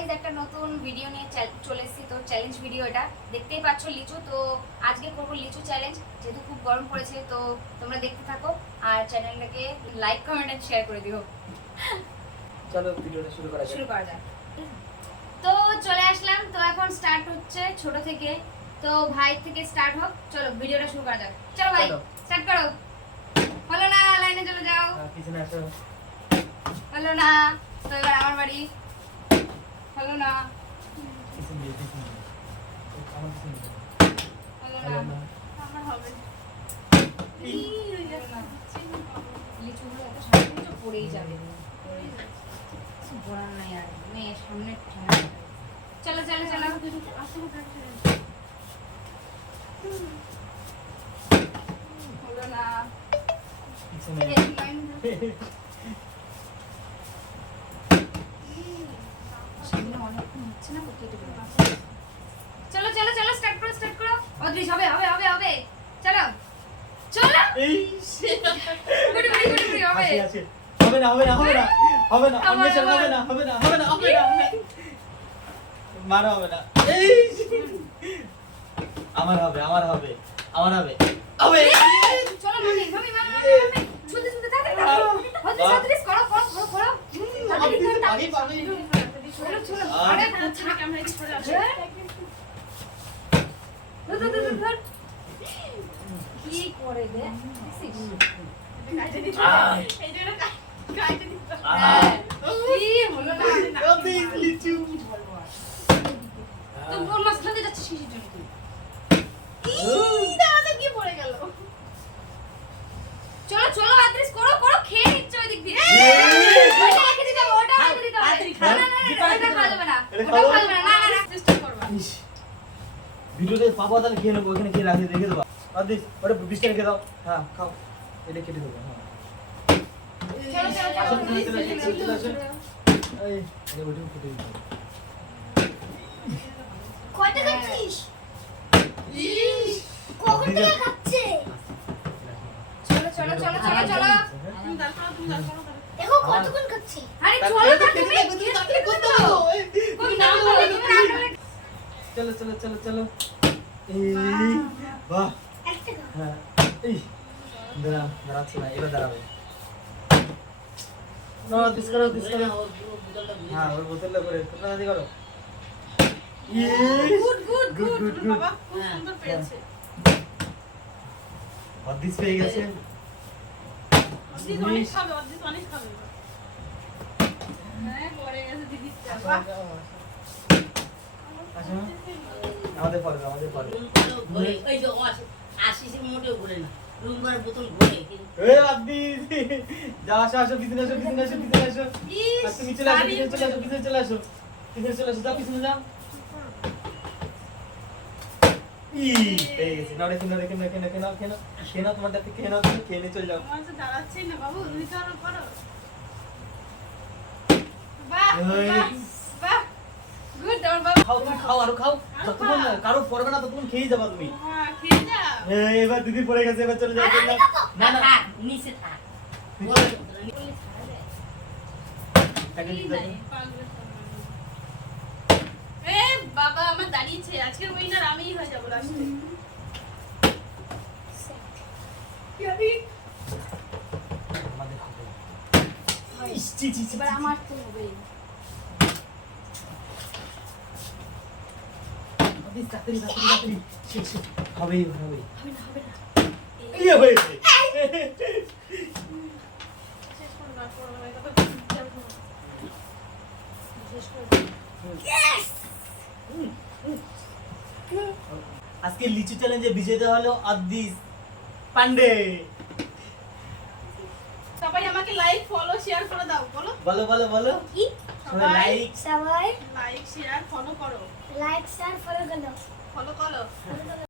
Guys একটা নতুন video নিয়ে চলে এসেছি। তো চ্যালেঞ্জ ভিডিও, এটা দেখতেই পাচ্ছ লিচু। তো আজকে করবো লিচু চ্যালেঞ্জ, যেহেতু খুব গরম পড়েছে। তো তোমরা দেখতে থাকো আর চ্যানেলটাকে লাইক কমেন্ট এন্ড শেয়ার করে দিও। চলো ভিডিওটা শুরু করা যাক। তো চলে আসলাম। তো এখন স্টার্ট হচ্ছে ছোট থেকে, তো ভাই থেকে স্টার্ট হোক। চলো ভিডিওটা শুরু করা যাক। চলো ভাই স্টার্ট করো। হলো না, লাইনে চলে যাও। পিছনে আসো। হলো না, তো এবার আমার বাড়ি। হলো না, পিছনে আমার পিছনে হলো না, আমার হবে। লিচু হলে এত সামনে তো পড়েই যাবে, কিছু বলার নাই আর। মেয়ে সামনে চলো চলো চলো। হলো না, পিছনে সামনে অনেকক্ষণ হচ্ছে না, কেটে দেবো। চলো চলো চলো, স্টার্ট করো স্টার্ট করো। অদ্রিশ হবে হবে হবে হবে। চলো চলো। এই গুড়ি গুড়ি গুড়ি গুড়ি হবে। আসি আসি। হবে না হবে না হবে না হবে না অন্বেষণ হবে না হবে না হবে না হবে না মারা হবে না। এই আমার হবে আমার হবে আমার হবে হবে। চলো মামি মামি মামি মামি শুনতে শুনতে তাড়াতাড়ি অদ্রিশ অদ্রিশ করো করো করো করো। পারি পারি চলো চলো। আরে ছাড় ক্যামেরা দিস পড়ে আসে। ধর কি করে দে কাইতে দিছ এই যে কাইতে দিছ। কি হলো না, কবে লিচু কি বলবো আর। তো বল মাছ খেতে যাচ্ছে শিশির জন্য তুই। দাদা কি পড়ে গেল। চলো চলো আদ্রিস করো করো, খেয়ে নিচ্ছে ওই দিক দিয়ে। ওটা রেখে দিতে হবে, ওটা রেখে দিতে হবে। না না না ওটা খাওয়া যাবে না, ওটা খাওয়া যাবে না। না না না চেষ্টা করবা। ভিডিওতে পাবো তাহলে খেয়ে নেবো, ওখানে খেয়ে রাখে রেখে দেবো। আদিস ওটা 20 টাকা রেখে দাও। হ্যাঁ খাও, এটা কেটে দেবো। হ্যাঁ চলো চলো চলো। এই এটা ওটা কেটে দিবো। কয়টা খাচ্ছিস? কখন থেকে খাচ্ছে? চলো চলো চলো চলো চলো। দেখো কতক্ষণ খাচ্ছে। আরে চলো না তুমি, কি করছো? কোন নাম বলে তুমি নাম বলে। চলো চলো চলো চলো। এই বাহ একটা খা। হ্যাঁ এই দাঁড়াচ্ছে না, এবার দাঁড়াবে। না দিস করো হ্যাঁ ওর বোতলটা করে তোমরা আদি করো। Good good good good good বাবা, খুব সুন্দর পেয়েছে। অদিস পেয়ে গেছে। অদ্রিস অনেক খাবে, অদ্রিস অনেক খাবে। হ্যাঁ পড়ে গেছে দিদির চা। বাহ আসো আমাদের পরে আমাদের পরে। এই যে আশিসের মোটেও ঘুরে না, রুম করে বোতল ঘুরে এই অদিস যা আসো আসো পিছনে আসো পিছনে আসো পিছনে আসো। আর তুমি চলে আসো পিছনে চলে আসো পিছনে চলে আসো পিছনে চলে আসো যাও পিছনে যাও। ই পেয়ে গেছি না রে কিনা রে কিনা কিনা কিনা কিনা কিনা তোমার দেখতে কিনা তুমি খেয়ে নিয়ে চলে যাও। আমার তো দাঁড়াচ্ছেই না বাবু, তুমি তো আরো করো। বাহ বাহ গুড আমার বাবা। খাও তুমি খাও আরো খাও, যতক্ষণ কারো পড়বে না ততক্ষণ খেয়ে যাবা তুমি। হ্যাঁ খেয়ে যা। এবার দিদি পড়ে গেছে, এবার চলে যাও চলে যাও। না না থাক নিচে থাক টাকা কি দিতে নাই পাগলের সমান। এ বাবা আমার দাঁড়িয়েছে, আজকের উইনার আমিই হয়ে যাব লাস্টে। আমাদের হবে। জি জি জি এবার আমার তো হবে। দিদি তাড়াতাড়ি তাড়াতাড়ি তাড়াতাড়ি শেষ শেষ হবেই হবেই হবে না হবে না। ইয়ে হয়েছে। শেষ করো না করো না কথা শেষ করো। Yes! আজকে লিচু চ্যালেঞ্জে বিজেতা হলো আদিস পান্ডে। সবাই আমাকে লাইক ফলো শেয়ার করে দাও, বলো বলো বলো বলো কি? সবাই লাইক সবাই লাইক শেয়ার ফলো করো, লাইক শেয়ার ফলো করো। ফলো করো।